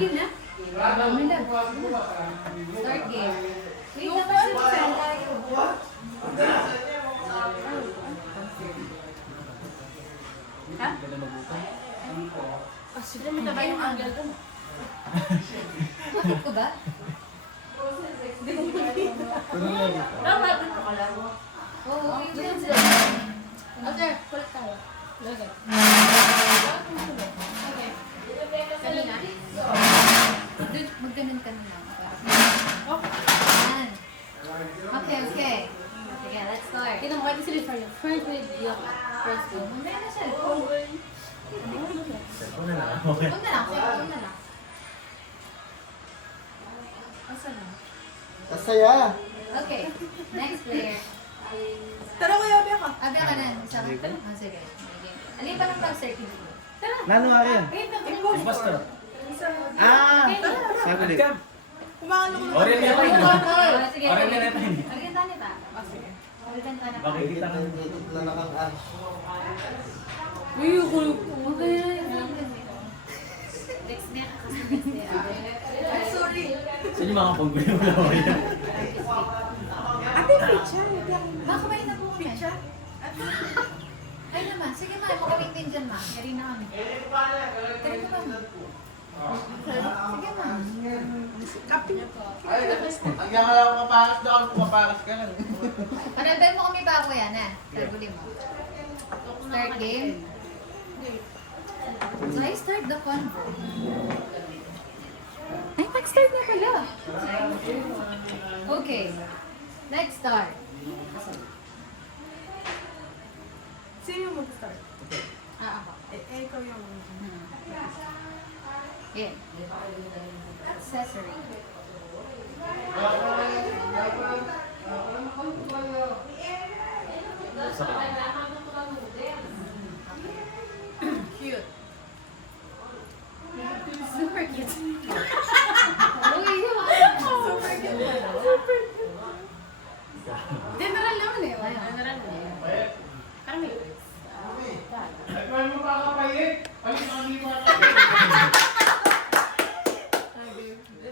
game na? Start game. Wait, dapat sa tayo. Ha? Kasi may taba yung angle ko. Bakit ko ba? Hindi ko ba? Bakit ko lang? Oo, yun sila. Okay, kulit tayo. Okay. Okay. Kanina? Magganon ka na lang. Okay, okay. Sige, let's start. Tinang white sila for you. First with you. First with you. Mamaya na siya. Cellphone na lang. Huwag na lang. Huwag na lang. Asa na? Masaya. Okay. Next player. Tara kuya, Abia ka. Abya ka na. Isa ka. Oh, sige. Alin pa lang pag-circle? Tara. Nano nga rin? Impostor. Ah! Sabi ulit. Kumakan ako. Oren na rin. Sige. Oren na rin. Orientan niya. Sige. Orientan na. Bakit kita ka? Na nakang Uy, huwag kaya next day. Ay, sorry. Saan yung mga panggulo mo lang yan? Ate, picture. Baka may na po kami. Picture? Ay naman, sige ma, makawin din dyan ma. Yari na kami. Tara na ma. Sige ma. Kapi. Ang yan ka lang kapakas daw, kapakas ka lang. Panalbay mo kami bago yan eh. Karguli mo. Start game. So I start the convo. Ay, nag-start na pala. Okay. Let's start. Sino yung mag-start? Ako. Ikaw yung... Yeah. Accessory. Sa kanya. Cute. Super cute. Uy, Super cute. Super cute. general naman eh. General na eh. Parang may words.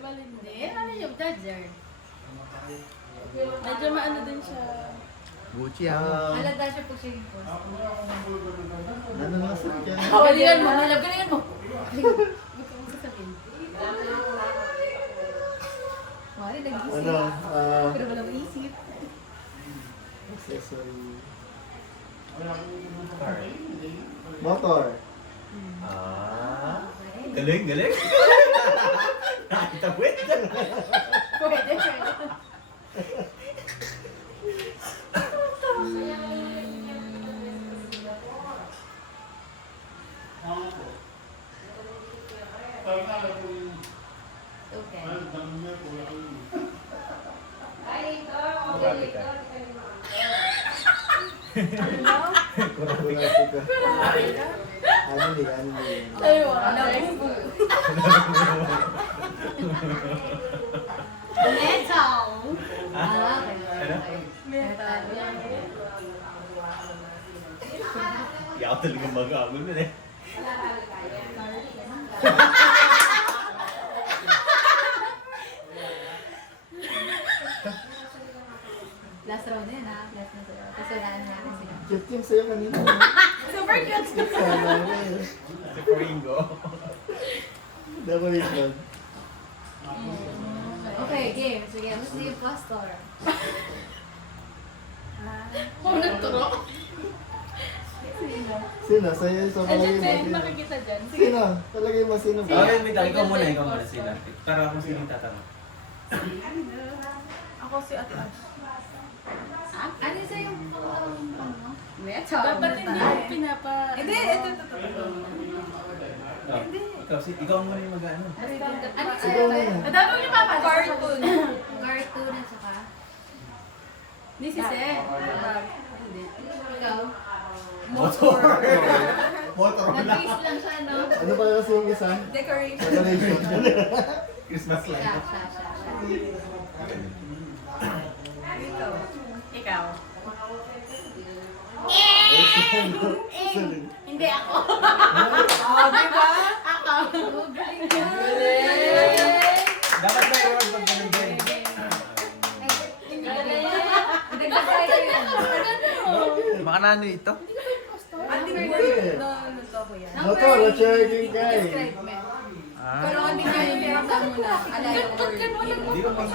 Hindi, ano yung judger? Medyo maano din siya. Gucci ah. Halata siya pag siya yung post. Nano nga sa kanya? Galingan mo, galingan mo. Huwag kang sasabihin. Mari, nag-isip. Ano? Pero walang isip. Accessory. Car. Motor. Ah. Galing, galing. Nakita mo ito. Pwede. Okay. Malapit ka. Kurapit ka. Ano ni? Ano ni? Ay, wala. Metal. Ah, Ano? metal. Yaw talagang mag-aamol na eh. Last round na yan ha. Last na sa'yo. Tapos wala na natin sila. Cute yung sa'yo kanina. Super cute. Sana eh. Si Pringo. Double ito. Okay, game. Sige, who's the impostor? Kung nagturo. Sino? Sa'yo sa palagay mo? Diyan, Sino? makikita dyan. Sino? Palagay mo sino ba? Oh, yun, wait lang. Ikaw muna sila. Para kung sino yung tatanong. Ako si Ate Ash. Ano sa'yo yung ano? Metal. Dapat hindi pinapa... Hindi, ito. Oh, ikaw muna yung mag-ano. Ano sa'yo? Ikaw muna. Dapat niyo papa. Cartoon. Cartoon at saka? This is it. Hindi. Ikaw? Motor. Motor na. Nag-base lang siya, no? Ano pa kasi yung isa? Decoration. Decoration. Christmas Siya, light. siya. Ikaw. Sunod. Hindi ako. Oh, di ba? Ako. Oh, galing ka. ano ito? Ate word na ano to ko yan. Bato, na-checking ka eh. Describe mo. Pero hindi ko yung pinakita mo na. Ano yung word? Hindi ko pang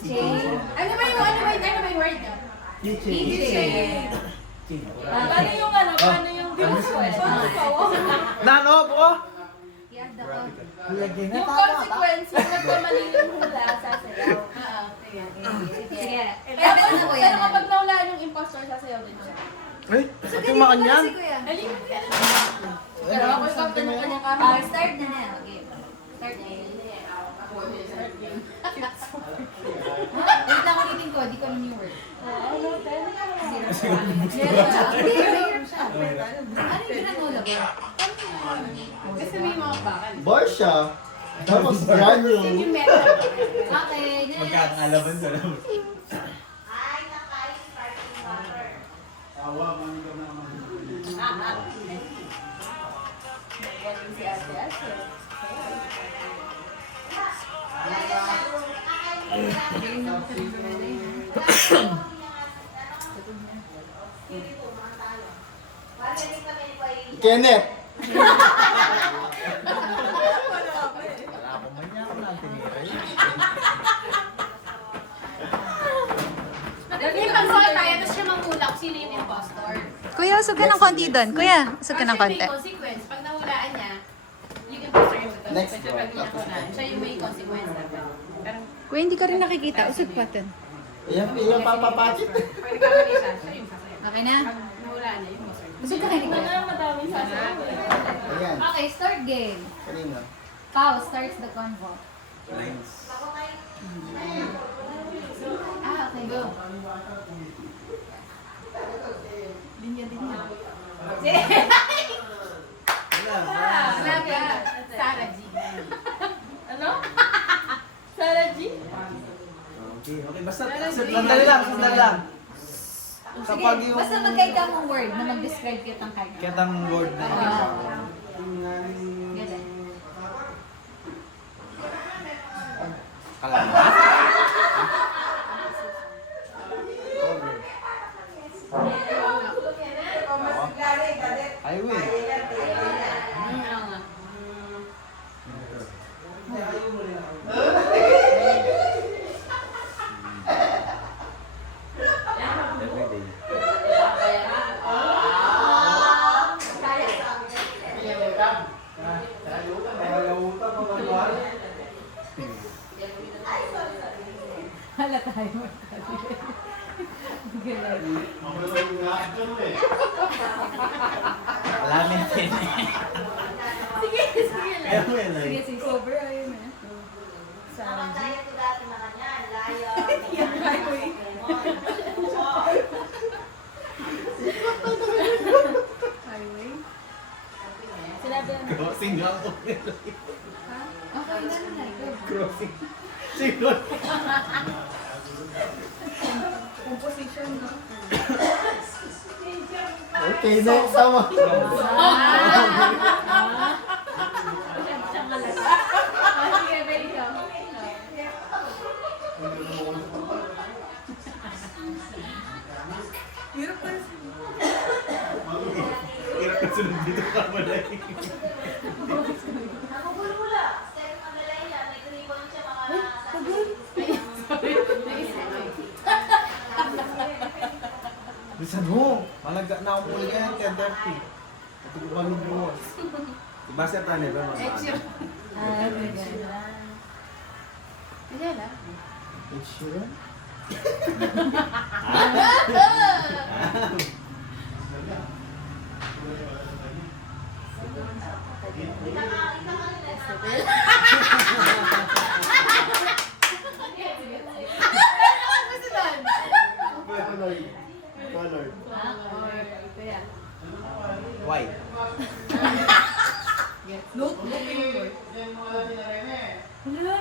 Chain. Ano ba yung word niya? Chain. Paano yung ano? Paano yung Nano po? Yeah, the con. Kuya Gina, Yung tama. consequence, yung nagkamali yung hula sa sayaw. Sige. Kaya Ano ko yan? pero kapag nahulaan yung impostor, sasayaw din siya. Eh, ba't yung makanyan? Si Kuya. Alin mo yan? Pero ako yung captain ng kanyang Ah, kamay. start na na. Okay. Start na. Wait lang ako titin ko. Di ko alam yung word. Kasi kung gusto Meron siya. Hindi, meron siya. Ano yung granola ba? Kasi may mga bakal. Bar siya. Tapos yan yung... Yung metal. Okay, next. magkakalaban sa naman. Si Ate Asher. Kenneth. Wala akong manya ako na tinira yun. Lagi pag-call tayo, tapos siya mangulak, sino yung impostor? Kuya, usog ka ng konti doon. Kuya, usog ka ng Actually, konti. may consequence. Pag nahulaan niya, yung impostor yung may Next consequence. Pag niya nahulaan, siya yung may consequence dapat. Parang, Kuya, hindi ka rin nakikita. Usog pa din. Ayan, papapakit. pag nagkamali siya, siya yung sasayaw. Okay na? Pag nahulaan niya, yung impostor. Gusto ka rin Wala madaming sasayaw. Ayan. Okay, start game. Kanina. Pao starts the convo. Lines. Ah, okay, go. Talaga. Sarah G. Ano? Sarah G? Okay, okay. Basta Sandali lang, sandali lang. Sige, Kapag yung... basta magkaita mong word na mag-describe kitang kanya. Kitang word na yun. Ganun. Kalaman. Highway. everyday. Hala tayo. Ganun. Wala na yun. Sige, sige lang. Kaya mo yan Sige, ay. sige. Cover, ayun na. Sarah G. Yung highway. Highway. Sinabi na. Crossing lang ako. Okay, ganun na. Go. Crossing. Siguro. Composition, no? Okay, next tama. Sige, ready ka. Hirap pa rin. Hirap na sunod dito ka malay. Bisan mo. Malaga na ako muli yan, 10:30. Ito ko ba yung buwas? Basta tani ba mga Extra. Ah, okay, ganun. Kaya lang. Ed Sheeran? Color. Color. Kaya. White. Notebook yung word.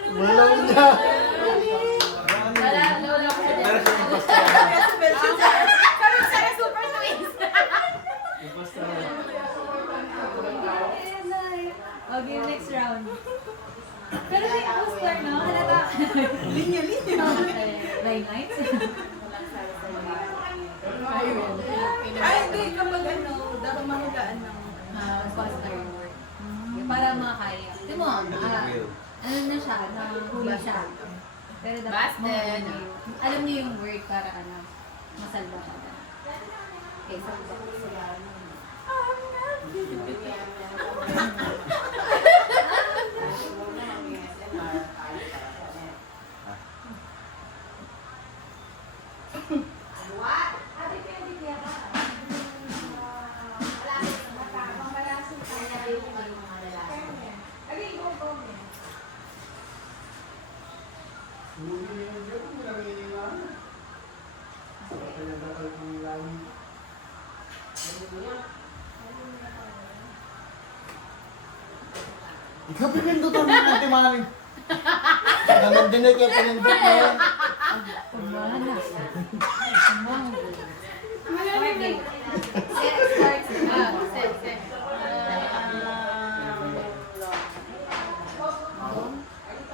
Wala niya. Wala ko siya Para dyan. siya yung basta. Parang sana super twins. Yung basta. Okay, next round. Pero may poster, no? Halata. Linya. By night? Ay, hindi. Kapag ano, dapat mahugaan ng Faster work. Para makakaya. Tingnan mo, ano na siya, nahuli siya. Pero dapat Busted. alam niyo yung word para masalba siya. Okay, salba. Ikaw pipindutan mo natin, mami. Naman din ay kaya pinindot na yan. Kumahan na. Okay. Set starts now. Set.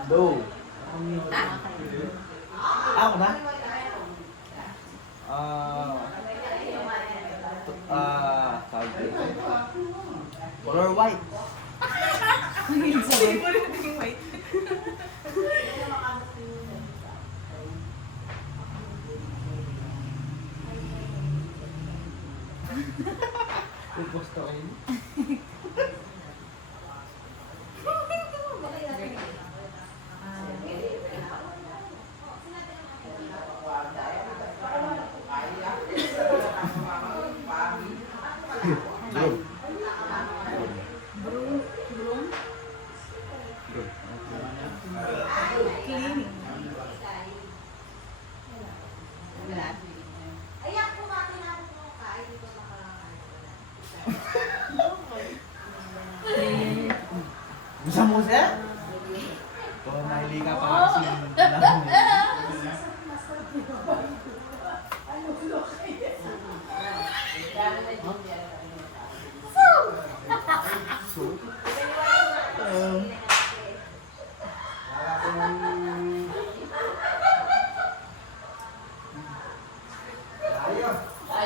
Do. Ako na? Tawag dito. Color white. Gusto kayo. Gusto mo siya? Ito, mahili ka pa kasi.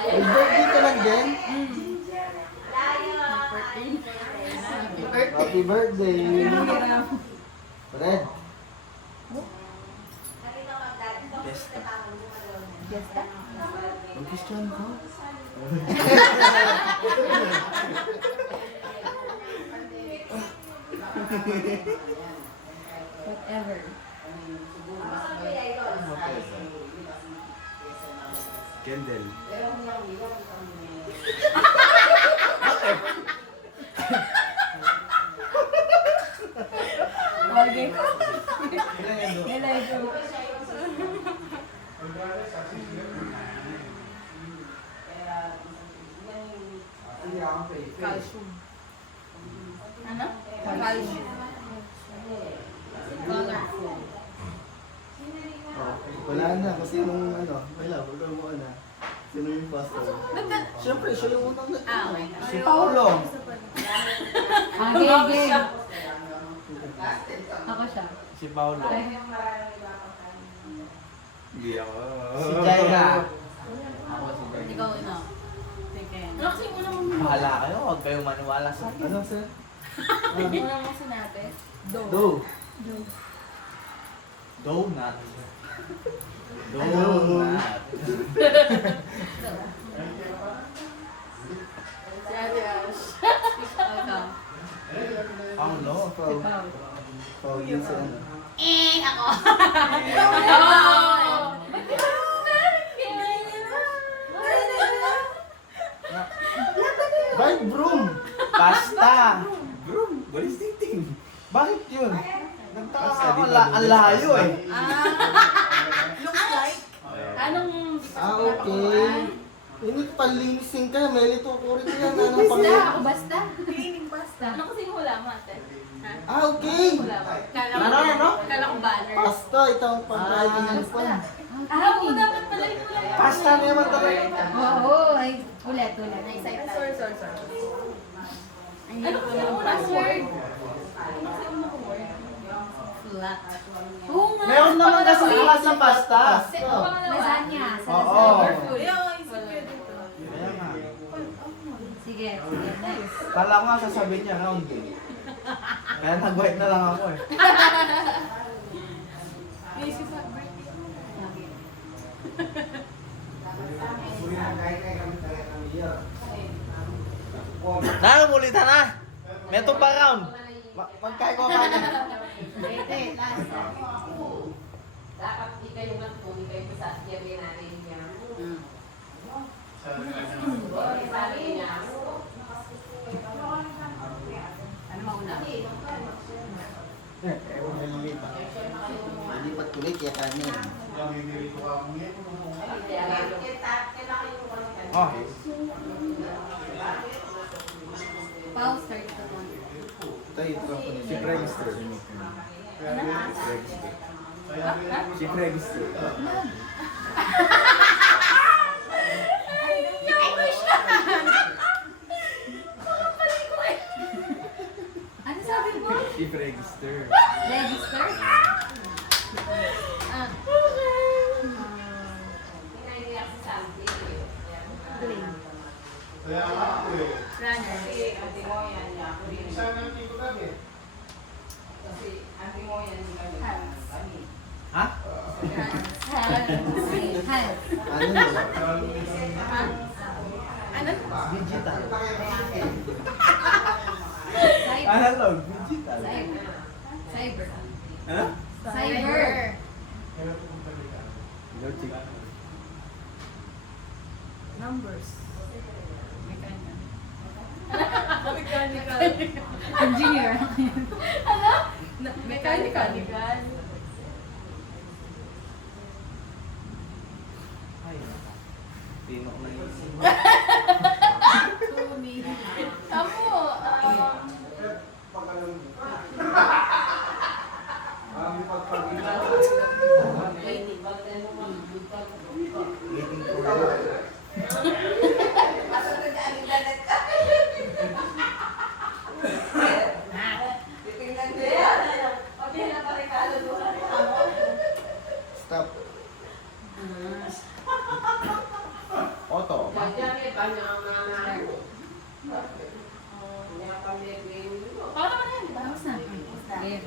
May birthday ka lang din? Happy birthday. Fred. Mag-Christian ko. Whatever. Kendall. Okay. Nilay ko. calcium. Ano? Calcium. Colorful. Oh, wala na kasi nung ano, wala, wala mo na. Sino yung pastor? Siyempre, siya yung unang Okay. Si Paolo. Ah, game. Ako siya. Si Paolo. Hindi ako. Si Jaya. Ikaw, no? Sige. Ano kasi yung unang Bahala kayo, huwag kayong maniwala sa akin. Ano, sir? unang mo sinabi? Do. Donut. Hello. Donut. Si Ate Ash. Ikaw. Paolo. Pau. Pau, yun si ano. Ako. Bike broom. Pasta. Bro, balis ting. Bakit yun? Nagtaka Pasta, ako, di ba? ang layo eh. Looks like? Anong... Ah, okay. Ini palinising ka, may litukurin ka yan. Ano pang... Basta, ako basta. Cleaning pasta. Ano kasi yung hula mo, ate? Ha? Ah, okay. Hula mo. Kala ko, Ano? Kala ko banner. Pasta, itong pagkain ng pan. Ah, oo, dapat pala yung hula mo. Pasta na naman talaga. Oo, ay. Ulit. Sorry. Ano kasi yung unang word? Ano kasi yung unang word? Flat. Oo nga. Meron naman kasi klase pasta. Pangalawa? Lasagna. Oo. Colorful. Yeah, isip ko dito. Sige, sige, next. Kala ko nga sasabihin niya, round game. Kaya nag-white na lang ako eh. Busy sa birthday ko. Ulitan na! Meto pa round! Magkaya ko ka na. Pwede, last. Dapat di kayo matulog kayo sa sabi natin niya. Sabi niya. Ano mauna? Lilipat tuloy kaya kanin. Oh. Pause, start the one. Tayo, ito ako nila. Chip register. Chip register. Ano sabi mo? Chip register. Register? Ah. Play. Runner. Ha? Hands. Ano yun? Ano? Digital. Cyber. Analog. Digital. Cyber. Cyber. Ano? Cyber. Logic. Numbers. Mechanical. Engineer. Mechanical. Ay. Tino na yun. Ako, Waiting for Stop. Auto. paano ba na yan? Tapos na. Game.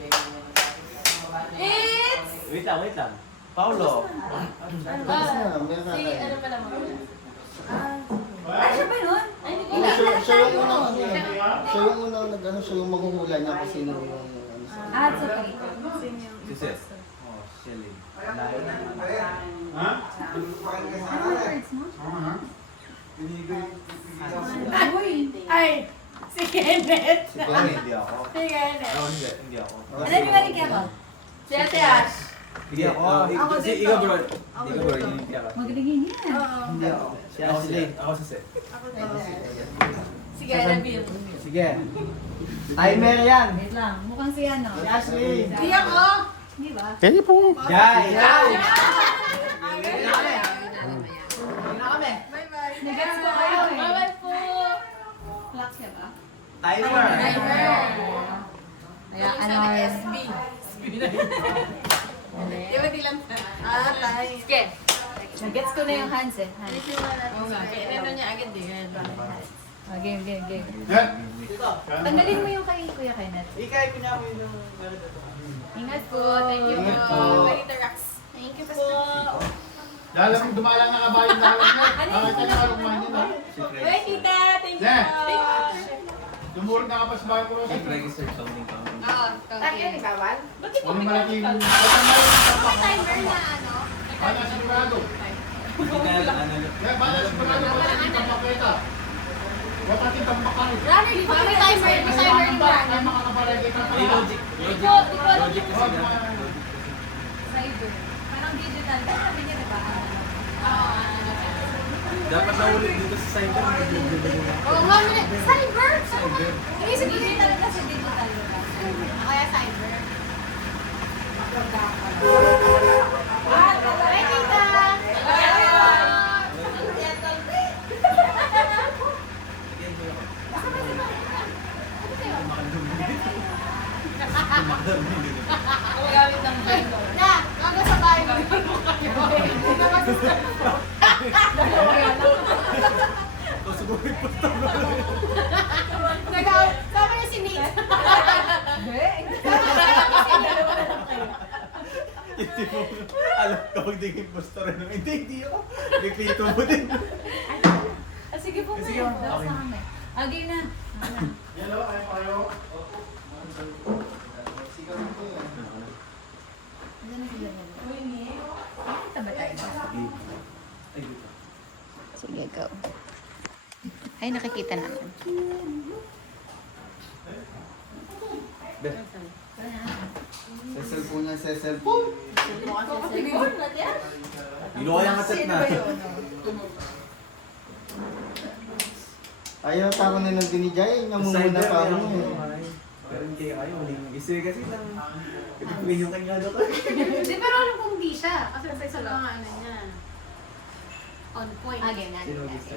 It's... Wait lang. Paulo. Tapos na, meron na Si, tayo. ano pala mo? Ah, siya ba yun? Ay, hindi ko Oh, na. siya yung unang ano yan. Siya yung unang nag-ano, siya yung maghuhula niya kung sino yung ano sa... Ah, it's okay. Si Seth. Oh, Shelly. Layo na. Ano ang words mo? Uy! Ay! Si Kenneth! Si Ako Benny. hindi ako. Si Kenneth! Ako hindi ako. Ano yung balik ako? Si Ate Ash! Hindi ako. Ako Si dito. Iga bro. Ako Iga bro, dito. hindi ako. Magaling yan. Oo. Hindi ako. Si Ako si Ashley. Ako si Seth. Ako dito. Sige, Nabil. Sige. Timer yan. Wait lang. Mukhang si ano. Si Ashley. Hindi ako! Di ba? Kaya po. Jai. Bye-bye! Nag-gets ko kayo eh. Bye-bye po! Clock siya ba? Timer. Kaya ano SB. SB na yun. Di ba di lang? Ah, tayo. Sige. Nag-gets ko na yung hands eh. Hands. Oo nga, kaya inano niya agad din. Oh, game. Tanggalin mo yung kay Kuya Kenneth. Ikay ko niya ako yung Ingat po. Thank you Ingat po. po. Later, Rax. Thank you po. Lalo kung dumalang na kabayo na alam na. Bakit ka nakalukman yun ha? Uy, tita! Thank you Yeah. po. Dumurog na ka pa sa bayo ko. Chip register something pa. Oo. Bakit? Bawal? Bakit Walang malaking... Walang malaking... timer na ano? Bala sigurado. Digital analog. Yeah, bala sigurado. Wala natin pampapeta. Wala natin pampakalit. Runner, di ba? May timer. May timer yung runner. Makakabalagay ka pa. May logic. Logic kasi na. Cyber. Parang digital. Kaya sabi niya diba? Dapat nahuli dito sa cyber. Oo nga, cyber! Hindi sa digital kasi digital. Diba? Kaya cyber. Bye, tita! Ako gamit ng bag. Na, kaga sa bahay ko. Hindi ka mag-start. Ito siguro yung pusta mo. Sama niya si Nate. Hindi mo, alam kapag di yung pusta rin. Hindi ako. Reklito mo din. Sige po, Sige, ma'am. okay. Daos na kami. Okay na. Hello, kayo kayo. Sigaw ko yan. Kita ba tayo? Ay, dito. Sige, go. Ay, nakikita naman. Beth. Sesel po niya, sesel po. Yun ko kaya chat na. Ayaw pa ako nilang binigay. Namumuna pa ako eh. Pero hindi kayo, huling mag-isip kasi lang. Ipipin yung kanya doon. Hindi, pero alam kong hindi siya. Kasi sa isa lang ang ano niya. On point. Game na. Sino gusto?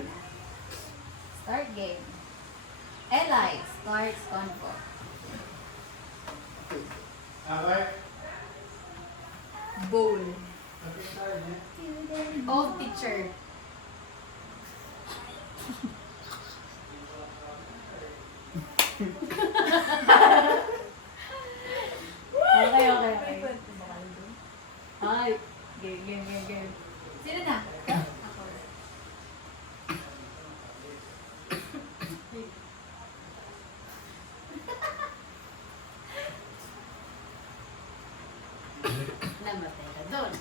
Start game. Eli starts convo. Okay. Bowl. Old teacher. Okay. Ay, game. Sino na? Namatay ka doon.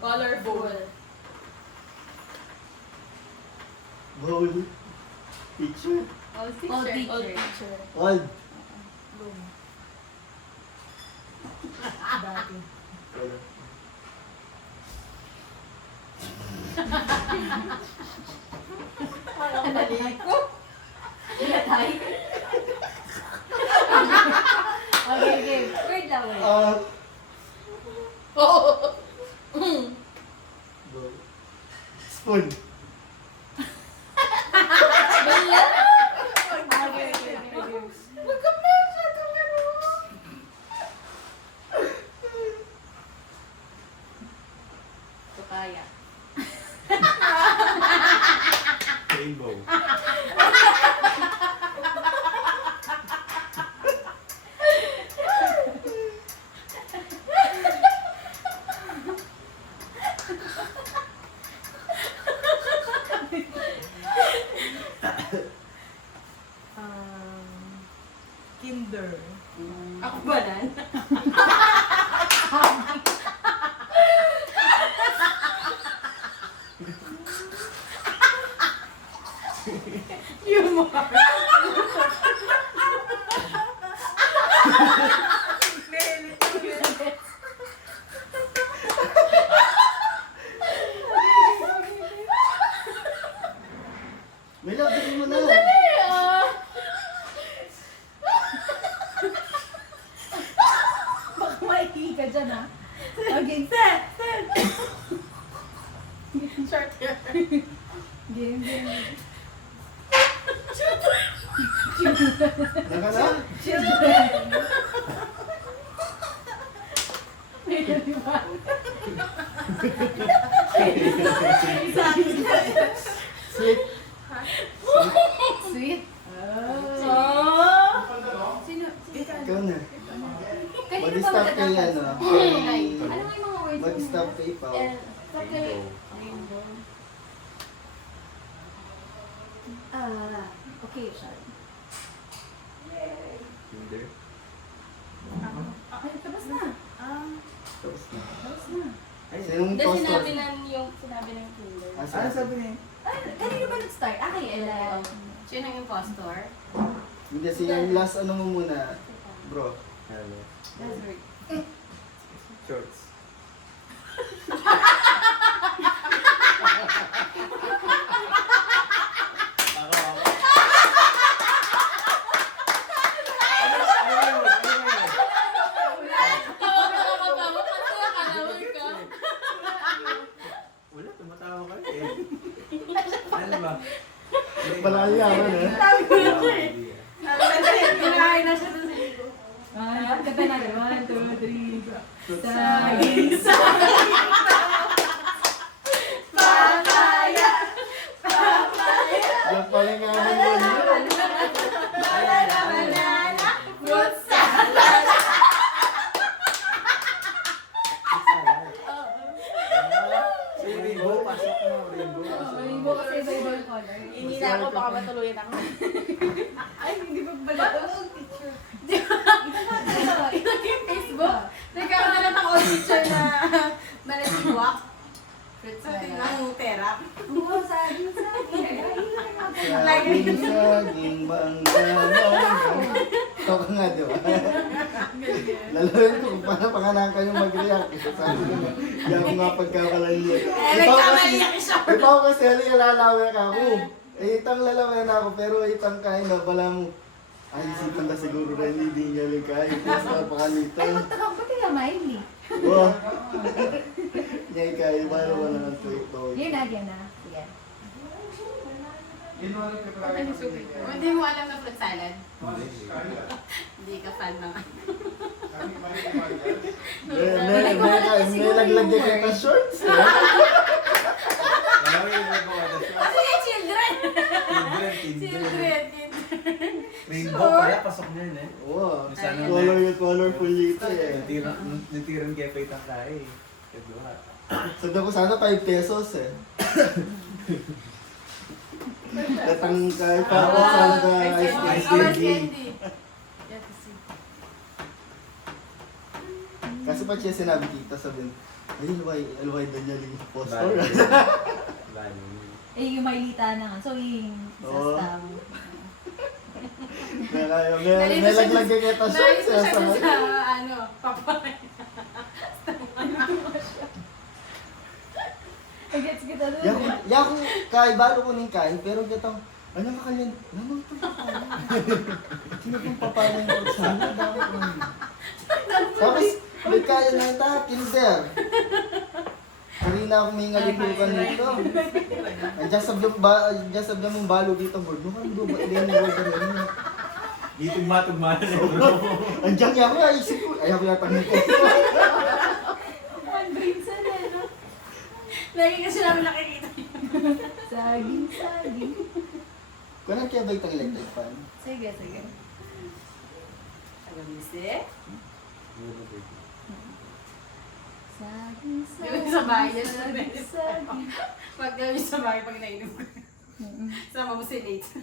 Color Bowl. Bowl. Teacher. Old Old teacher. teacher. Old. Ko? Pinatay? Okay, game. Word lang, word. Bowl. Spoon. Tukaya. Rainbow. Kinder. Ako ba nan? May labigin mo na. Baka maiki ka dyan, ha? Okay, set! Short hair. Game. Naka na? Sweet. Sweet. Sino? Ikaw na. Kanino ba Mag-stop kay magtatapos? ano. Ano nga yung mga words mo? Mag-stop kay Pao. Stop kay... Rainbow. Okay, sorry. Kinder. Okay, tapos na. Tapos na. Tapos na. Ay, Sinong Dahil poster? sinabi ng Kinder. Ah, ano sabi niya? Kanino ba nag-start? Okay, Ella. Sino ang impostor? Hindi, si yung last ano mo muna, bro. Hello. That's right. Shorts. Wala, tumatawa ka rin eh. Ano ba? Malaya naman eh. Kinahay na siya doon sa ligo. Kata natin. 1, 2, 3, go. Saging, saging. palinganan mo. Banana, fruit salad. Si Rainbow, pasok na. Rainbow, pasok na. Rainbow kasi iba-ibang color. Hindi na ako, baka matuluyan ako. Ay, hindi ba pala? Ito yung Facebook. Nagkaroon na lang ng audition na malasigwak. Fruit Something salad. ng pera. Oo, saging. Saging bangga. Ito ka nga, di ba? Lalawin ko kung paano pangalan kayo mag-react. Sabi ko na, hindi ako nga pagkakalali. Nagkamaliyak siya. Ikaw kasi halika lalawin ako. Eh, itang lalawin ako, pero itang kain na pala mo. Ay, isipan ka siguro rin, hindi galing kain. Tapos napakalito. Ay, magtakang pati ka, Miley. Wow. Ngayon kayo, paano ba naman ito ito? Yun na, yan na. Sige. Hindi mo alam na fruit salad. Hindi ka fan ng May naglagyan kayo ng shorts. Alam mo yung nagawa na siya? Kasi yung children. Children. Rainbow pala, pasok niya yun eh. Oo. Sana Colorful dito eh. Natiran kaya pa itang kaya eh. Kaduha. Sabi ko sana 5 pesos eh. Katang kahit pa sana ka ice Ice candy. candy. Kasi pag siya sinabi kita, sabihin, ay, alway doon niya yung postor. Eh, yung Maylita na nga. So, yung Oo. sa May naglagay kita shorts Nalito eh. siya Sa dun sa, papay. Ay, gets kita doon. Yaku, kay balo ko ning kain, pero gatang, ano ka kanyan? Naman ito pa kayo. Sino pong papalang ko sana? Tapos, may kaya na ita, kinder. Kanina ako may ngalipukan dito. Andiyan sa mong balo dito, board. Mukhang ba din yung board na rin. Di tugma-tugma na siya bro. Andiyan kaya ako, isip ko. Ayaw ko yata nito. Ang dreams na, no? Lagi kasi namin nakikita. Saging. Kunan kaya ba itang electric fan? Sige. Agamisi. Saging. Yung sa bayan. Saging. Pag gawin sa bahay, pag nainom ko. Sama mo si Nate.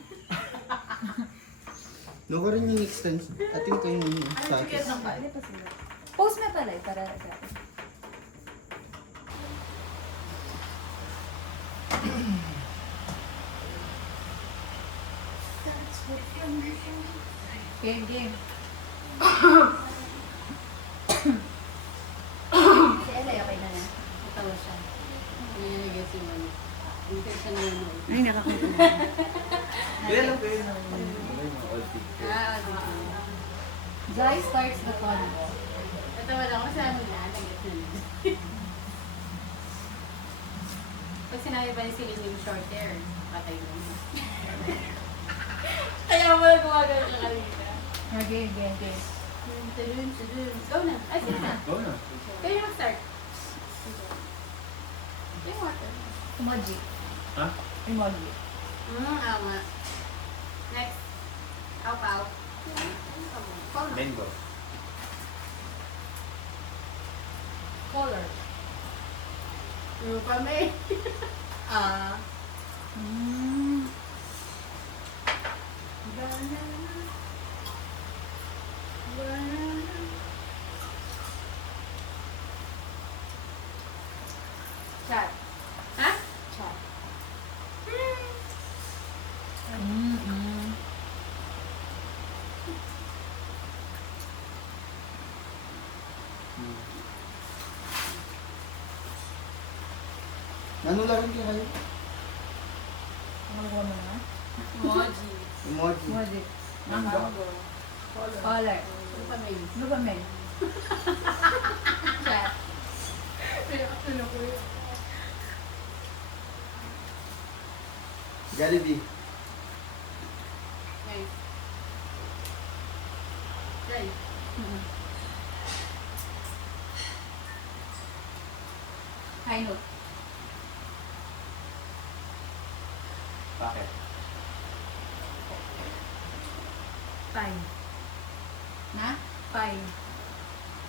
Naku rin yung extension. Ating kayo yung Ano chicken ng bahay? Post mo pala para grabe. Game. Si Ella, okay na na. Natawa siya. Nangyayagay si Mami. Hindi siya naman. Ay, nakakuha. Kaya lang kayo ng mga old picture. Jai starts the convo. Natawa lang ako sa ano na. Nag-get na lang. Pag sinabi ba ni Celine yung short hair, patay mo. Kaya mo na gumagano ka kanina. Okay. Tudun. Go na. Ay, sige na. Go na. Kayo yung start. Yung water. Emoji. Ha? Emoji. Ama. Next. Pau. Mango. Color. Rupa May. Chat. Ha? Chat. Nanularan kaya kayo? Ano ko na nga? Emoji. Emoji. Emoji. Mango. Color. Rupa May. Ano ba, men? Chat. Jollibee. Nice. Jai. High note. Bakit? Fine. Na? Fine.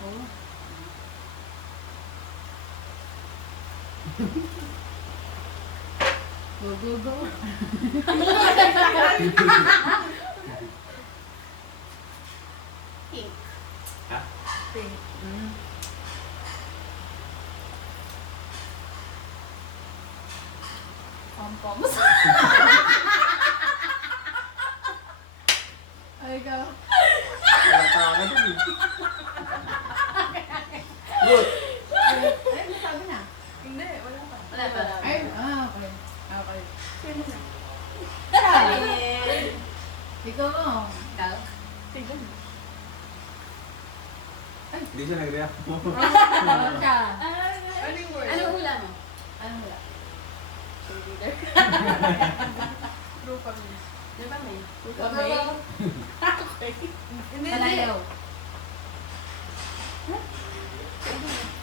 Oo. Go, go, go. Pink. Ha? Pink. Pom-poms. Ay, go. Wala ka dun eh. Good. Ay, nasabi na. Hindi, wala pa. Wala pa. Ay, okay. Okay. Sino na? Tara! Ayun. Ikaw mo. Ikaw? Tignan mo. Hindi siya nag-react. Tawag ka. Ano yung word? Anong hula mo? Anong hula? Leader. True family. Di ba may? True Go, go, family. go. Okay. Hindi, Kalayaw.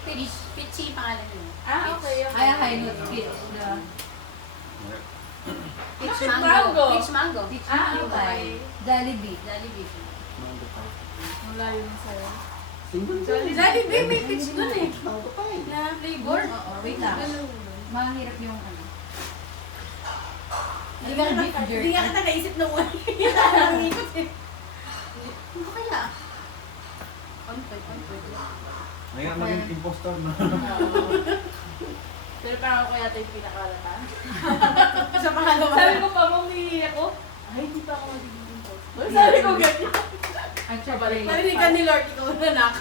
Peach. Peachy pangalan niyo. Ah, okay. Ay, okay. Look, peach. Peach Bakit mango. mango? Peach mango. Peach Ah, mango. okay. Jollibee. Jollibee. Wala yun sa'yo. Single Jollibee, may peach dun eh. Mango pa eh. Na flavor. Oo, wait lang. Mahirap yung ano. Hindi ka Beef jerky. Hindi nga kita naisip nung wala. Nakangikot eh. Ano kaya? On point, on point. Ngayon maging impostor na. Pero parang ako yata yung pinakalalata. Sa pangalawa. Sabi ko pa, mamili ako. Ay, hindi pa ako magiging imposter. Sabi ko ganyan. At syempre, Marinig ka ni Lord, ikaw na nak.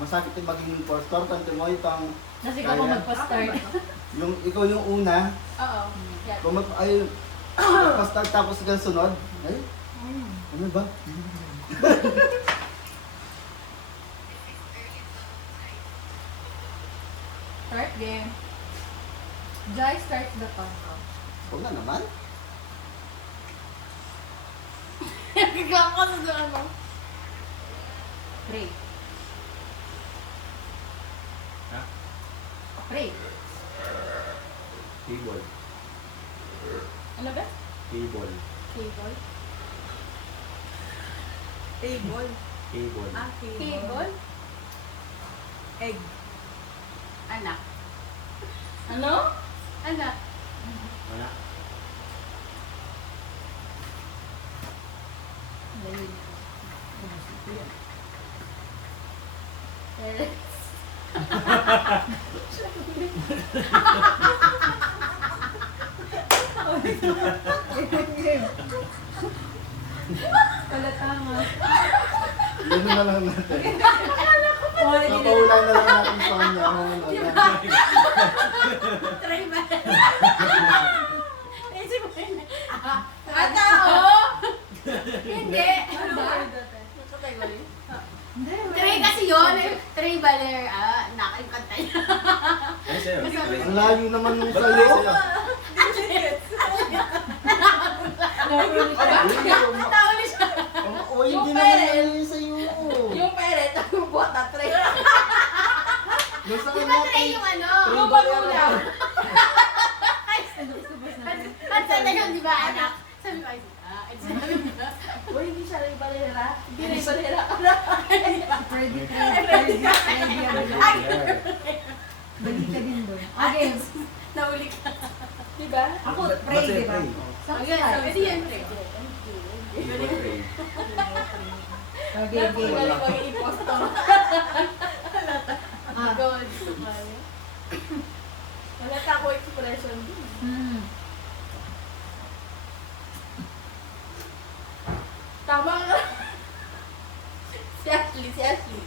Masakit yung maging impostor, tante mo itang kasi ka mo magpa-start. yung ikaw yung una, Oo. kung ay magpa-start tapos ka sunod, ay, ano ba? Start game. Jai starts the countdown. Huwag na naman. Bigla ko sa ano. Pray. Ha? Pray. Table. Ano ba? Table. Cable? Table. Table. Ah, table. Egg. Anak. Ano? Anak. Wala. Wala tama. Yun na lang natin. Wala din Napahula na lang natin sa kanya. Try ba? Naisip mo yun. Ata, Hindi. Ano ba? Category? Hindi. Tray kasi yun. Tray baler. Nak, yung kanta niya. Ay, sa'yo. Ang layo naman nung Ba't sa'yo. sa'yo? Nauli siya. O, hindi naman yung sa'yo. Yung peret, ang buhat na tray. Yung sa Di kanya, ba tray yung ano? Yung magulang. At sa yun, di ba anak? Sabi ko, it's Uy, hindi siya rin balera. Hindi rin balera ka na. Freddy, Freddy, Bagi ka din doon. Okay. nauli ka. Diba? Ako, Ba't pray, sa'yo di ba? pray? Sakit. Kasi yan, tray. Table tray. Okay, Dapat okay. galing mag-impostor. Ah. God, sumali. Wala ka ako expression din. Hmm. Tama ka. Si Ashley, si Ashley.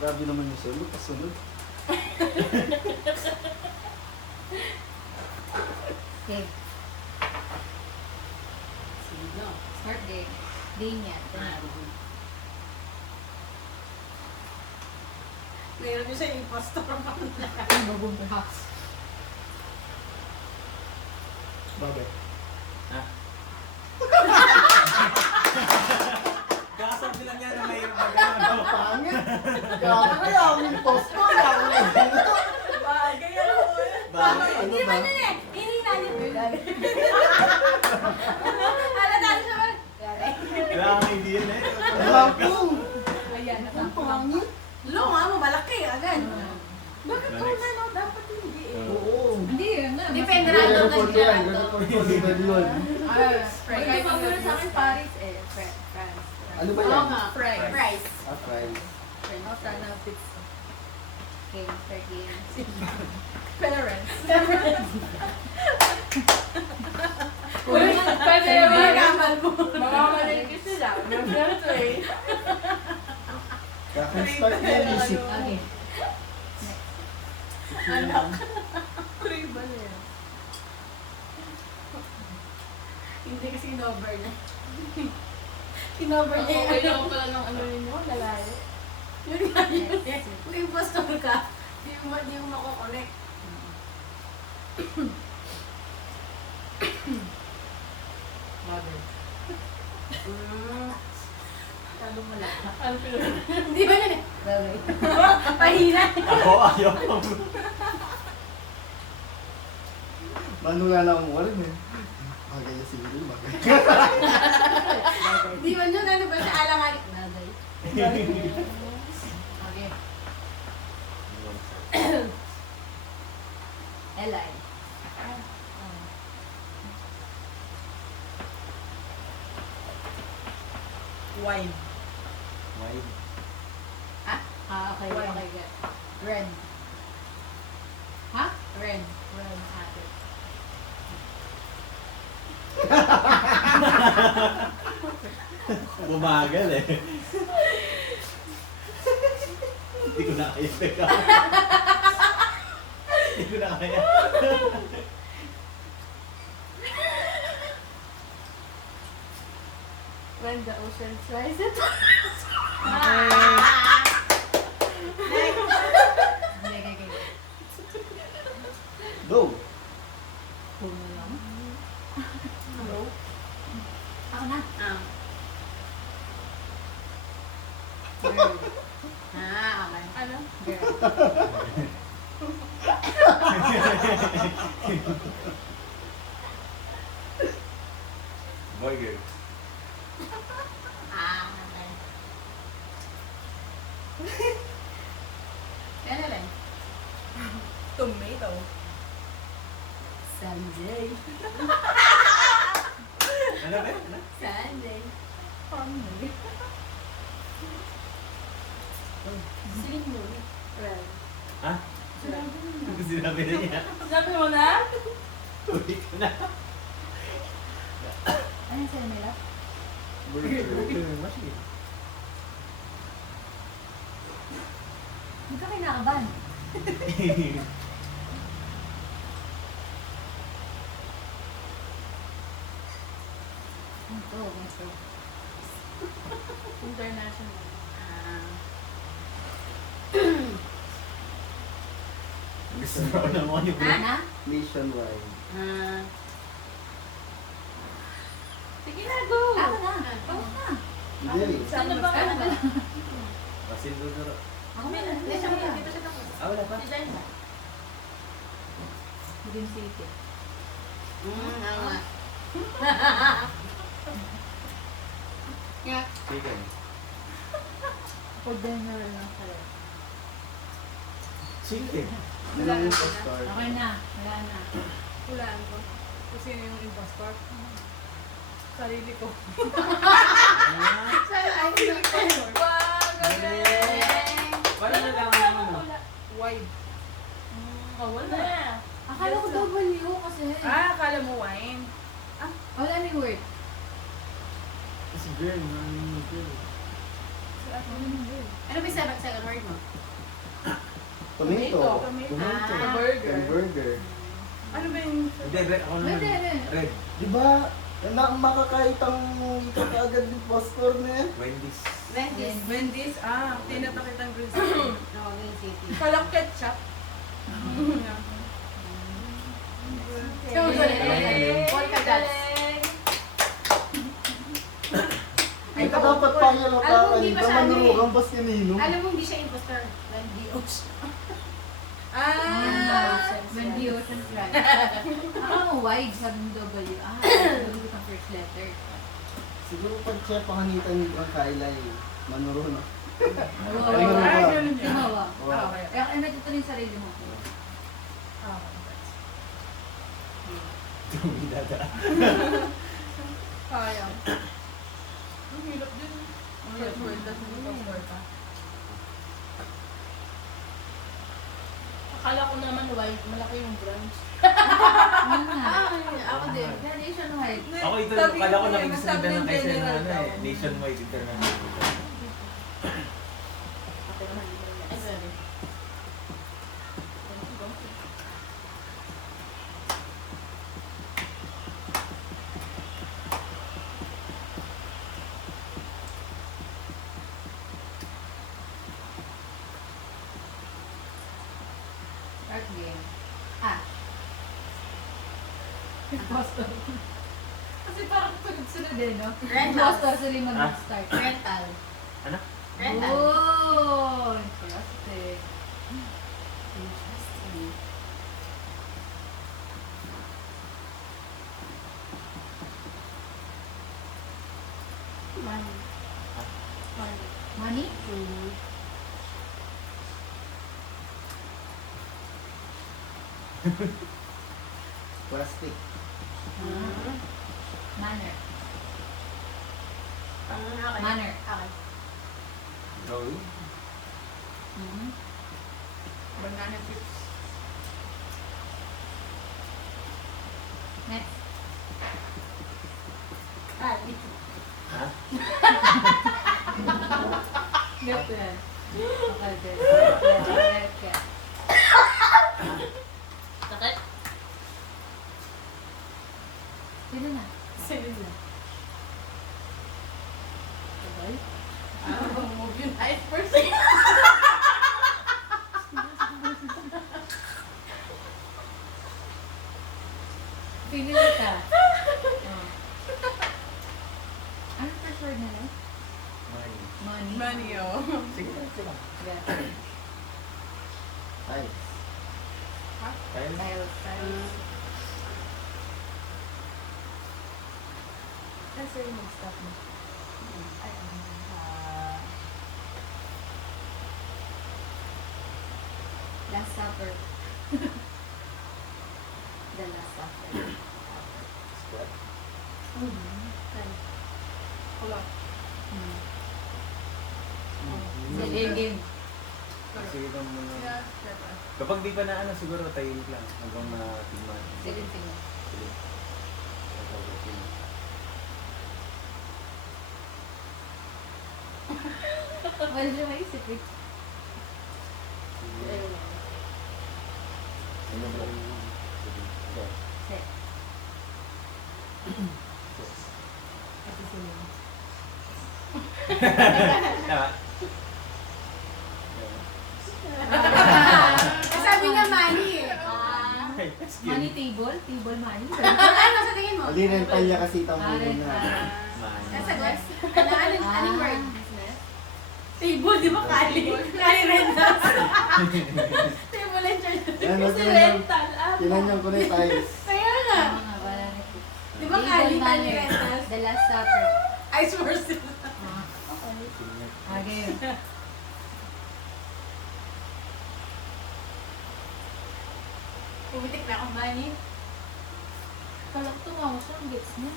grabe naman yung sa'yo. Kasunod. Okay. Sino? Start game. Game yan. Meron niyo siya impostor. Bakit? Kakasabi lang yan na may magano. Pangit. Kaya kaya ako yung posto. Kaya ako yung ganito. Bagay ano mo eh. Bakit? Ano Hindi ba? ba nun eh? Hindi natin. Ala tayo siya ba? Wala kang idea na eh. Ako. Ayan, Ang pangit. Lo nga mo, malaki. Agad. Bakit ko na no? Dapat hindi eh. Oo. Hindi, yun na. Depende Hindi, random report kasi yan. random. Report ko si Bedlon. Kaya paborito sa akin Paris eh. France. Ano ba Oo yan? nga. Fries. Price. Ah, fries. Oh, sana pizza. Game, fair game. Parents. Uy, Pwede yung mga yun. kamal mo. Mamamalingkit sila. Ganito eh. Kaka-start na yung isip. Okay. Anak. Kriba na yan. Hindi kasi kinover na. Kinover niya Okay yung lang pala ng ano ninyo, lalayo. Yun nga yun eh. Kung impostor ka, di mo mako-connect. Bagay. Talo mo lang. Ano pinag- Hindi ba yun eh? Bagay. Pahina. Ako, ayaw ko. Manula na akong warin eh. Bagay niya si Bedlon. Bagay. Di ba yun? Ano ba siya? Alangan. Bagay. Okay. Eli. Wine. Why? Okay, Wine. okay, good. Red. Ha? Red. Red. Ate. Bumagal eh. Hindi ko na kaya teka. Hindi ko na kaya. When the ocean rises. Okay. Go. Puno lang. Hello? Ako na. Ah. Girl. Okay. Ano? Girl. Boy girl. Okay. Yan na lang. Tomato. Sanjay. Ano ba? Ano? Sanjay. Family. Sing mo. Well. Ha? Ano sinabi na niya? Sabi mo na? Tuloy ko na. Ano yung sa'yo nila? Burger machine. Hindi ka kinakabahan. Ito, ito. International. Gusto mo naman yung Ana? Nationwide. Sige na, go! Ako na. Ako na. Hindi. Saan na ba? Ano ba? Pasin duro. Ako na. Hindi siya mo, dito siya tapos. Ah, wala pa. Design mo. Dream City. Chicken. Ako din na lang pala. Chicken. Yan ang impostor. Okay na. Wala na. Hulaan ko. Kung sino yung impostor. Sarili ko. Sarili ko. Wow, galing! Wala na lang ang ano. Wide. Oh, wala. Akala ko W kasi. Akala mo wine. Wala ni word. Kasi girl, maraming girl. Ano ba yung second word mo? Tomato. Tomato. Ah, Burger. and burger. Ano ba yung... Hindi, red. Ako naman. Pwede rin. Red. Di ba Yan na ang makakaitang kakaagad yung pastor na yan. Wendy's. Wendy's. Wendy's, tinatakit ang Green No, Green City. Kalang ketchup. So, galing. Polka dots. Ay, ka dapat pangyan ang Alam mo, kakay. hindi pa siya ano eh. Kamanurogang bas kanino. Alam mo, hindi siya imposter. Wendy Ocean. Wendy Ocean Fly. Wide, sabi mo W. W ang first letter. Siguro pag siya panganitan ni Brang Kayla eh. Manuro na. Ganun ba? Timawa. Wow. Kaya ano dito rin sarili mo? Sayang. Ang hirap din. Ang hirap word na passport pa. Akala ko naman white, malaki yung branch. Yun nga. Ako din. Kaya nationwide. Ako ito, Sabi kala ko ko, nakikisunod sabi na ng ng kaysa general ano daw. eh. Nationwide international. Ako naman, hindi ko na Ay, sorry. Start game. Imposter. Kasi parang sunod-sunod eh, no? Rental. Imposter sila yung mag-start. Rental. Ano? Rental. Oh, interesting. Interesting. Money. Money. Money? Plastic. Manner. Okay. Manner. Okay. Drawing? banana chips. Next. Kali. Ha? Get that. Okay, good. Get. Sakit? Sino na? Sino na? Sabay? Move yung ice person. Pili ka. Oh. Ano first word na lang? Money. Money. Money, oh. Sige lang, sige lang. Yeah. Ay. Tiles? Tiles. Kasi yung mag-stop mo. Ay, Last Supper. The Last Supper. Squat? Wala. Sige, game. Sige lang muna. Yeah, syempre. Kapag di pa na ano, siguro tahimik lang hanggang matigman. Sige, sige. Sige. Wala siya maisip eh. Ano ba? Sige. Set. Kasi sila. Tama. Sabi nga money eh. Money table? Table money? Ano sa tingin mo? Ali rental niya kasi itang Ah, bulo na. rental. Kasagot? Anong word? Business? Table, di ba kali? Kali rental. Table and chair. Yan, Kasi tinan rental. Tinanyan ko na yung tiles. Kaya nga. Wala na po. Di ba kali kali rental? The Last Supper. Ice person. Okay. Pumitik na ako. Money. Kalak tumawa siya, ang gets niya.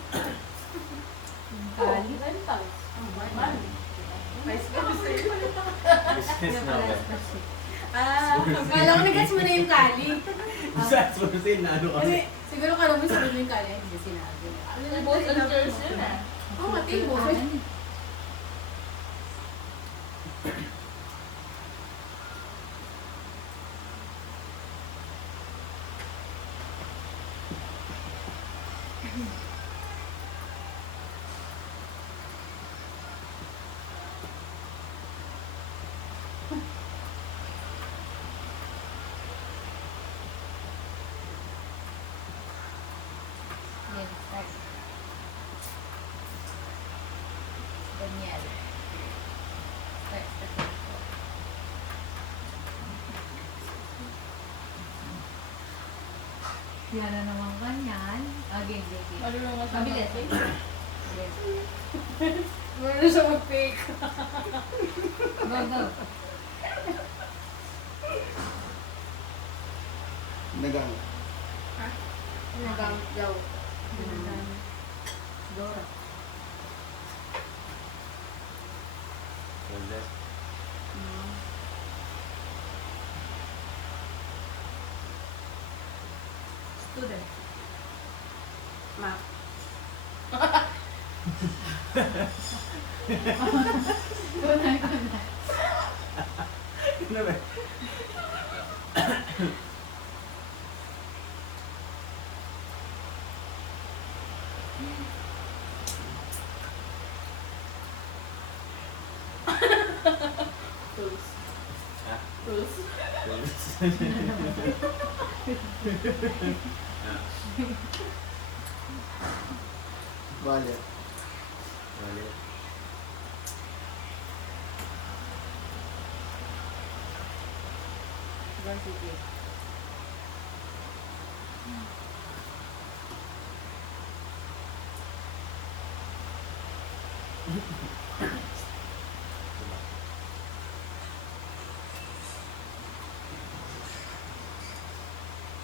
Kali. Rental. Money. Ice person. Business na ba? Kala ko nag-gets mo na yung kali. Business for sale na ano kasi. Kasi siguro kala mo sabi mo yung kali. Hindi sinabi. Both and girls yun ah. Oo, table. Yan na naman kanyan. Game, game, game. Marunong ka sa Mabilis. mga- Game. Meron siya mag-fake. Go, go. Nagamit. Nagamit daw. Dora. Student. Map. Kunay, kunay. Ano ba? Tools. Ah? Tools. Wallet. Varsity.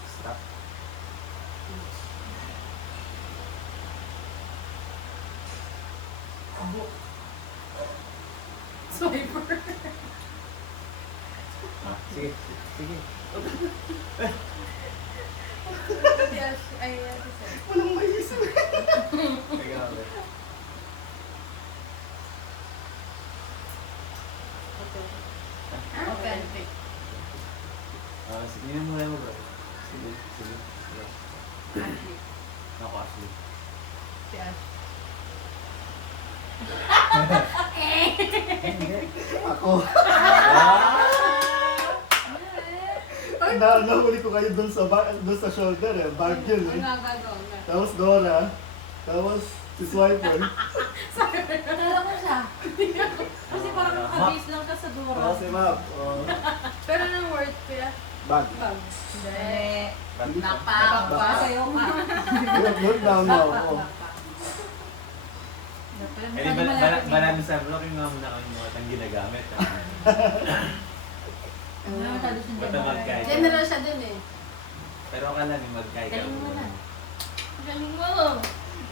Stop. Swiper. Ah, sige. Sige. Yes, ay, yes, yes. Walang maisip. Teka ulit. Open. Ah, sige na muna mo, bro. Sige, sige. Sige. Ashley. Ako, Ashley. Si Ash. Ako. Ah! Nahuli ko kayo dun sa shoulder eh. Bag yun eh. Bago. Tapos Dora. Tapos si Swiper. Nalala ko siya. Kasi parang nakabase lang siya sa Dora. Tapos si Map. Oh. Pero ng word kaya, Bag. bag. Hindi. Backpack. Sa'yo ka. Note down na ako. Eh, di marami sa vlog yung mga muna kami mga tang ginagamit. Basta magkaya. General siya dun eh. Pero akala ni magkaya ka. Galing mo na. Galing mo.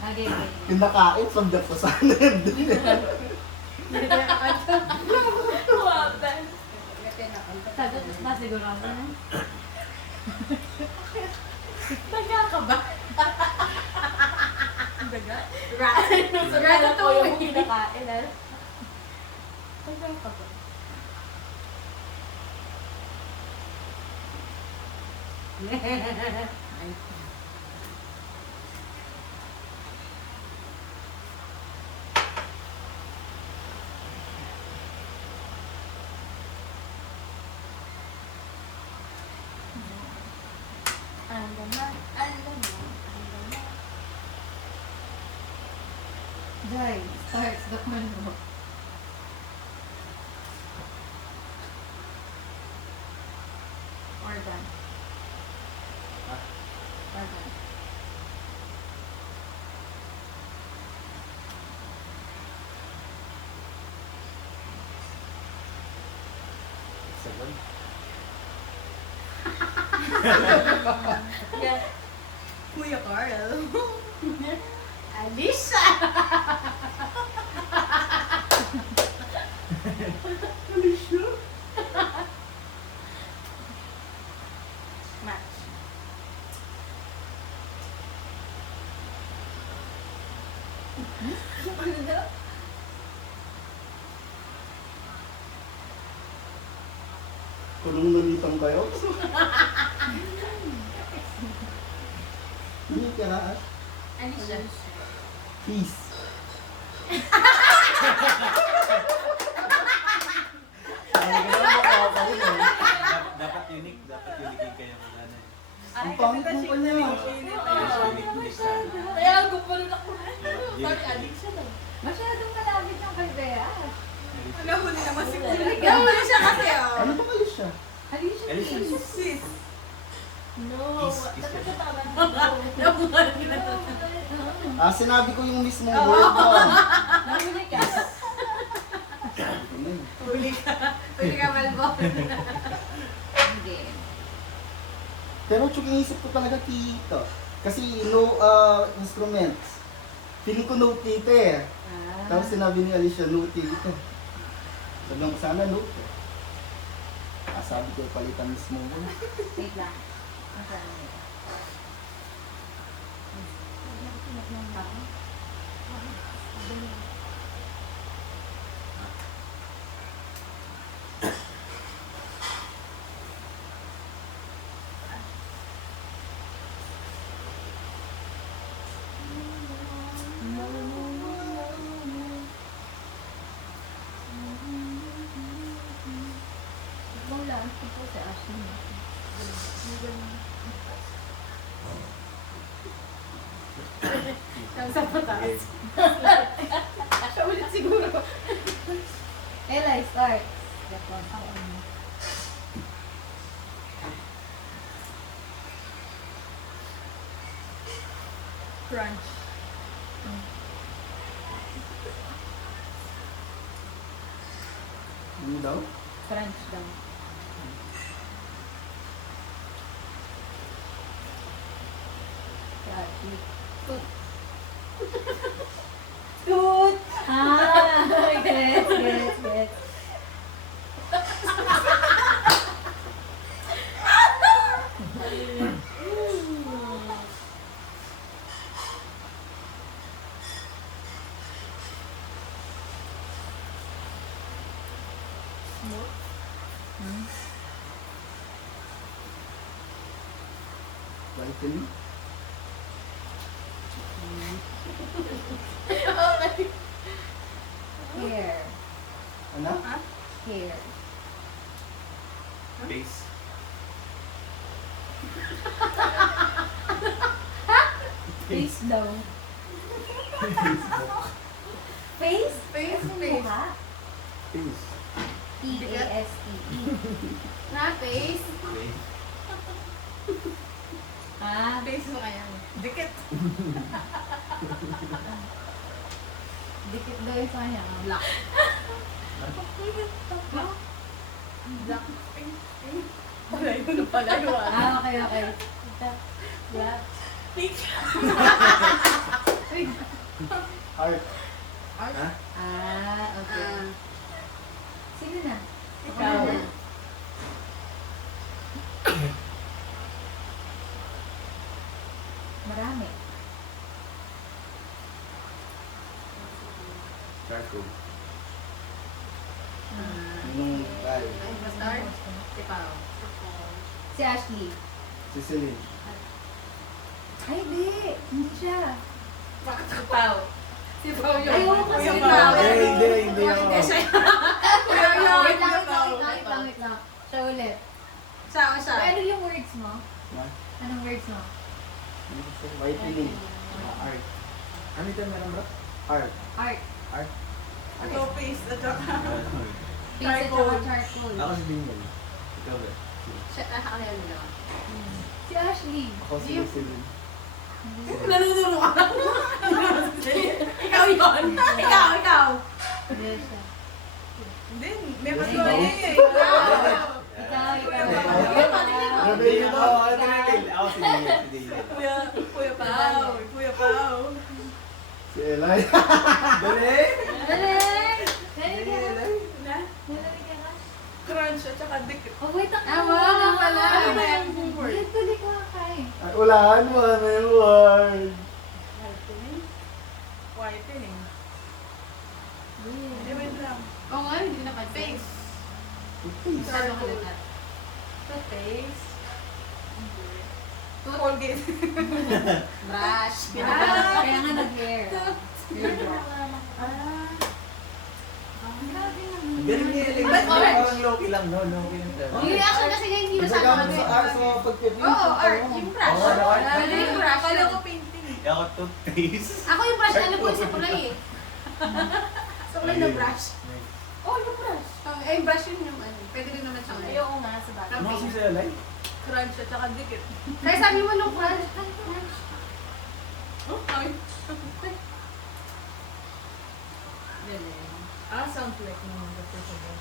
Okay, okay. Pinakain from the fasanid. Sagot na siguro ako na. Taga ka ba? Daga? Rat. Sigurado ko yung kinakain. Taga ka ba? Jai, starts the convo. Or done. Or done. Sagot. Kuya Carl. Alicia! Match. Kulong nalitang kayo. Hindi ka na, Ash. Alicia. Peace. Dapat unique yung kaya mga ano. Ang pangit mo pa niya. Unique sana. Kaya gupulo na ko. Unique. Alicia daw. Masyadong malapit yung kay Bea. Nahuli naman si Kuya. Nahuli siya kasi oh. Ano pa kayo siya? Alicia. Alicia. Sis. No. Kiss ka. Sinabi ko yung mismong word mo. Nahuli ka. Ayun. Pwede ka malbo. Hindi. Pero tsuk inisip ko talaga kita. Kasi no instruments. Feeling ko note dito eh. Tapos sinabi ni Alicia note dito. Sabi ko sana note. Sabi ko palitan mismo mo. Wait lang. Nasaan mo? Wala. Ito po si Ashley. Ang sa pataas. Siya ulit siguro. Ella, start. Crunch. Ano daw? Crunch daw. Toot! Yes. Balcony? Here. Ano? Here. Face. Face daw. Face? Face, Ano face. mukha? Face. P-A-S-T-E. Na face. Face. Face mo kaya. Dikit. Dikit daw yung sa kanya. Black. Black. Pink. Pink. Wala yun pala yun. Okay. Black. Pink. Heart. Ha? Okay. Sino na? Ikaw. Ako na. Marami. Charcoal. Nung ay, Start. Ikaw. Si Ashley. si Celine. Ay, hindi siya. Pao. Si Pao yun. Ayoko kasi Kuya si Pao. Pao. Hindi ako. Wait lang. Siya ulit. Siya. Ano yung words mo? Ha? Anong words mo? Whitening. Art. Ano ito meron bro? Art. Art. Art. Ito face at saka. Face at Charcoal. saka charcoal. Ako si Bingo. Ikaw ba? Siya. Ako yun lang. Si Ashley. Ako si Celine. Nanunuro ka lang. Ikaw yun. Ikaw. Hindi siya. Hindi, meron Hindi. ko eh. Ikaw. Rebellion Ako, ano reveal? Ako si Daniel. Kuya Pao. Kuya Pao. Si Eli. Dali! Narinig ka na? Na? Narinig ka na? Crunch at saka dikit. Oh, wait. Wala pala. Ano na yung word? Tuloy ko nga kain. Ay, ulaan mo ano yung word. Whitening. Hindi, wait lang. Oo nga, hindi na pansin. Face. Face. Sarap ko lahat. Sa face. Tooth. Colgate. Brush. Kaya nga nag-hair. Ang galing niya Ellen. But orange. Parang Loki lang, no? Loki lang tayo. Yung reaction kasi niya hindi Isa masama gamit kami. sa art sa pagpipin. Oo, art. Yung brush. Oo, ano, art. Pwede yung brush. Akala ko painting. Ako toothpaste. Ako yung brush, alam ko sa kulay eh. Sa kulay na brush. Oh, yung brush. Eh, yung brush yun yung ano. Pwede rin naman siya. Ayoko nga sa bata. Ano kasi sa Ellen? Crunch at saka dikit. Kaya sabi mo nung crunch. Oh, ay. Galing. Sounds like the first of all.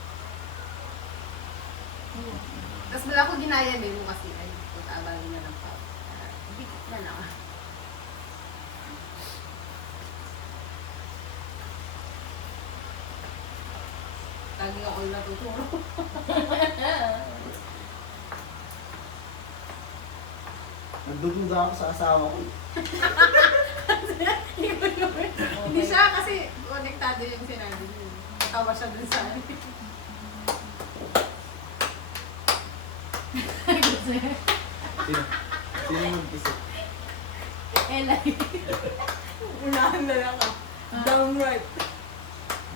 Tapos wala ko ginaya din mo kasi ay pag-abalin na lang pa. Dikit na lang. Lagi ako natuturo. Nagdududa ako sa asawa ko. Hindi siya kasi konektado yung sinabi niya. Tawa siya dun sa akin. Sino? Sino yung mag-isip? Elay. Unahan na lang ka. Downright.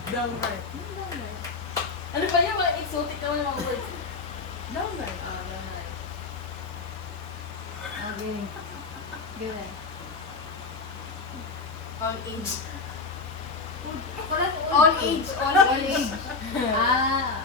Downright. Ano pa yan? Mga exotic naman yung mga words. Downright. Galing. Galing. All age. All All age. All age. Ah.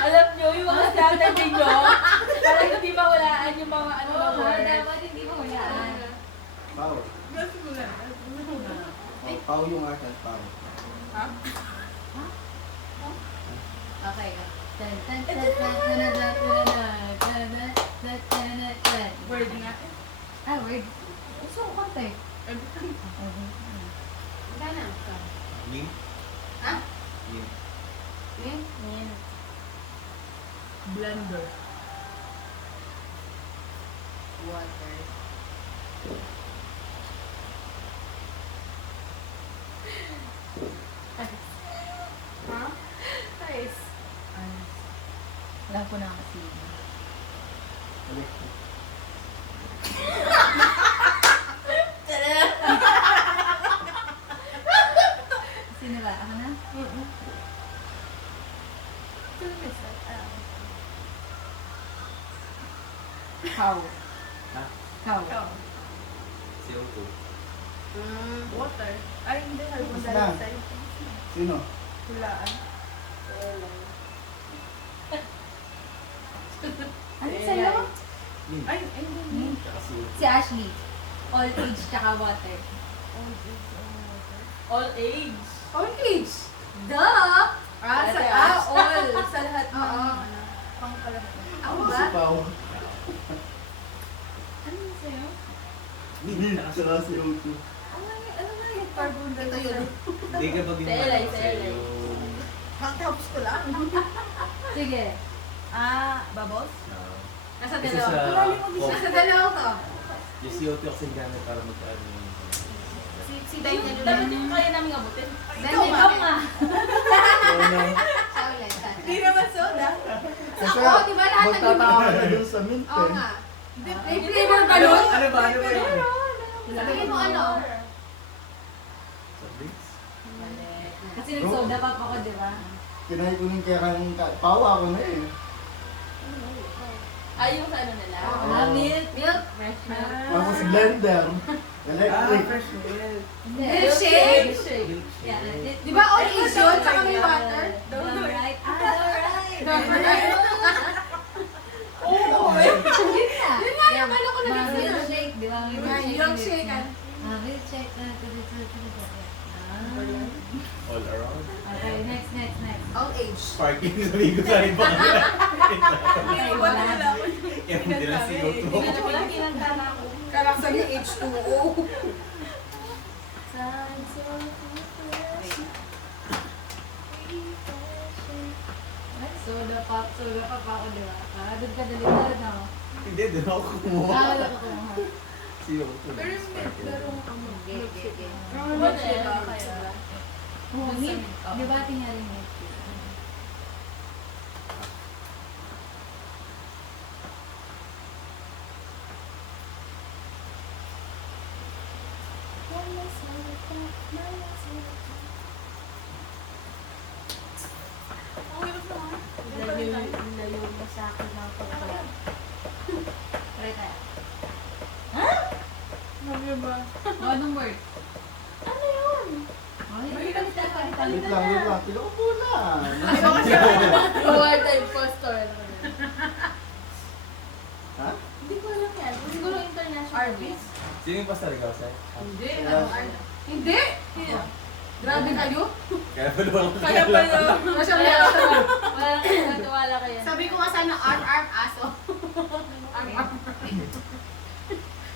Alam nyo, yung mga strategy nyo, parang hindi mawalaan yung mga ano na words. Dapat hindi mo hulaan. Pao. Gusto mo na. Oh, Pao yung akin, Pao. Ha? Okay. Tan tan tan tan tan tan tan tan tan tan. Word nga. Ah, word. Gusto ko konti. Everything. Wala na. Yin? Ha? Yin. Yun? Ayan. Blender. Water. Ha? Nice. Alam ko na kasi. Electric. Sino ba? Ako na? Cow. Ha? Cow. Ikaw. CO2. Water. Ay, hindi. Carbon Basta. dioxide. Sino? Hulaan. Ano sa'yo? Yin. Ay, hindi. Tsaka CO2. Si Ashley. All age tsaka water. All age. All age. Duh! Ate all. Sa lahat ng Oo. pang pala. Ako Si ba? Pao. Ano yun sa'yo? Yin. Tsaka CO2. Ano nga yung carbon dioxide? Hindi ka ba Selay, kasi selay. yung... Tapos ko lang. Sige. Babos? Nasa Kasi dalawa. sa... Nasa dalawa to. Yung CO2 kasi gamit para magkaano yung... Si Day na Dapat yung kaya namin abutin. Ikaw Ikaw nga. So, no. Siya ulit. Hindi naman soda. Kasi Ako, di ba lahat magtatawa ka na dun sa mint Oo eh. nga. May flavor ba Ano nun? ba? Ano ba? Ano ba yun? Sabihin mo ano? Sa drinks? Kasi nag-soda pop ako, di ba? Kinahay ko nung kaya kanong pawa ako na eh. Ay, yung sa ano nila. Ah, milk. Milk? Fresh milk. Tapos blender. Electric. fresh milk. Milkshake? Milkshake. Yeah, Di ba all age yun? Tsaka may water? Alright. Alright. Oo. Yun nga. Yun nga yung ano ko na Mga nasa. milkshake, di ba? Milkshake. Milkshake. All around. Okay, next. All age. Sparking sabi ko sa iba. Wala. Yan mo nila CO2. Wala, kinanta na ako. Karang sabi H2O. Soda pop ako, di ba? Doon ka deliver, no? Hindi, doon ako kumuha. Wala ko kumuha. CO2. Pero yung larong Gay. Milkshake ba kaya? Oh, milk. Di ba tingnan milk? Layo mo sa akin ng pagkakas. Try tayo. Ano ba? O, anong word? Ano yun? O, hindi ka nito palitan. Wait lang. Kilo ko lang. Wild impostor. Ha? Hindi ko alam yan. Siguro international. Arby's? Sino yung pastor ikaw, sir? Hindi. Kaya- Hindi. Grabe kayo. Kaya pala ako Kaya pala. Masyadong Wala kang nagtiwala kayo. Sabi ko nga sana arm aso.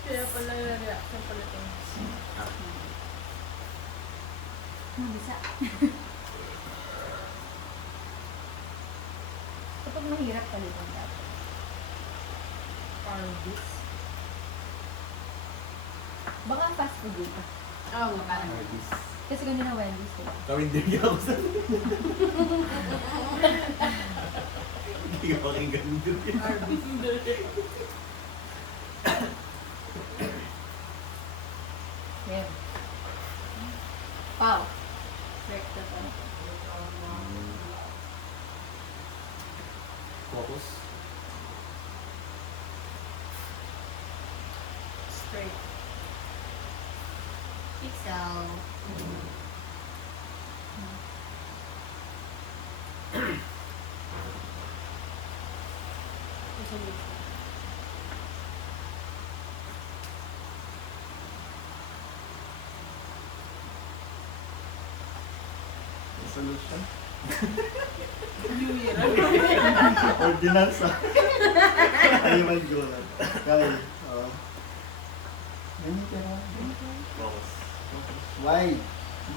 Kaya pala yung reaction pala ito. Bisa. Kapag mahirap palitan dapat. Arby's. Baka fast food dito. Oo nga, parang. Arby's. Kasi ganyan na Wendy's, diba? Kawindirya ako sa... Hindi ka pakinggan doon. Arby's. Meron. Pau. Recta pa. Focus. Straight. Pixel. Solution? New Year. Ordinance ah. Animal donut. Kaya. Oo. Ganyan ka na. Focus. Why?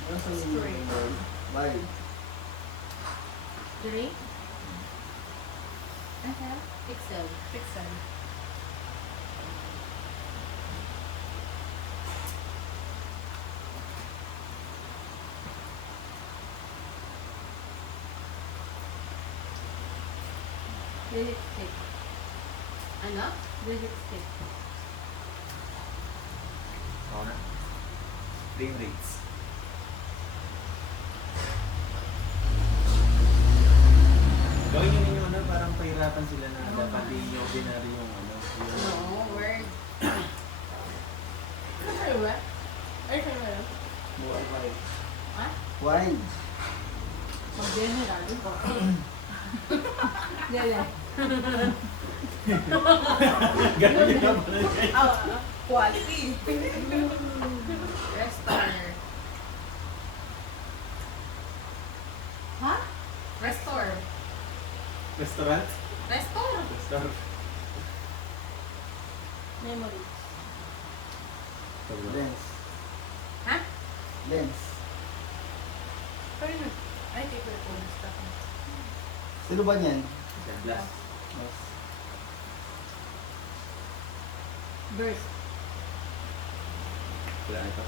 Ano sa word? Why? Drink. Pixel. Pixel. Digit stick. Ano? Digit stick. Ako na. Frame rates. Gawin nyo ninyo ano, parang pahirapan sila na dapat hindi nyo binary yung ano. No, word. Ano kayo ba? Ay, kayo ba? Buhay why? Ha? Why? Mag-general. Galing. Ganun yun ang pala niya. Quality. Restore. Ha? Restore. Restaurant? Restore. Restaurant. Memory. Lens. Ha? Lens. Pero yun. Ay, hindi ko ito. Sino ba niyan? Glass. Yes. Burst. Wala ito.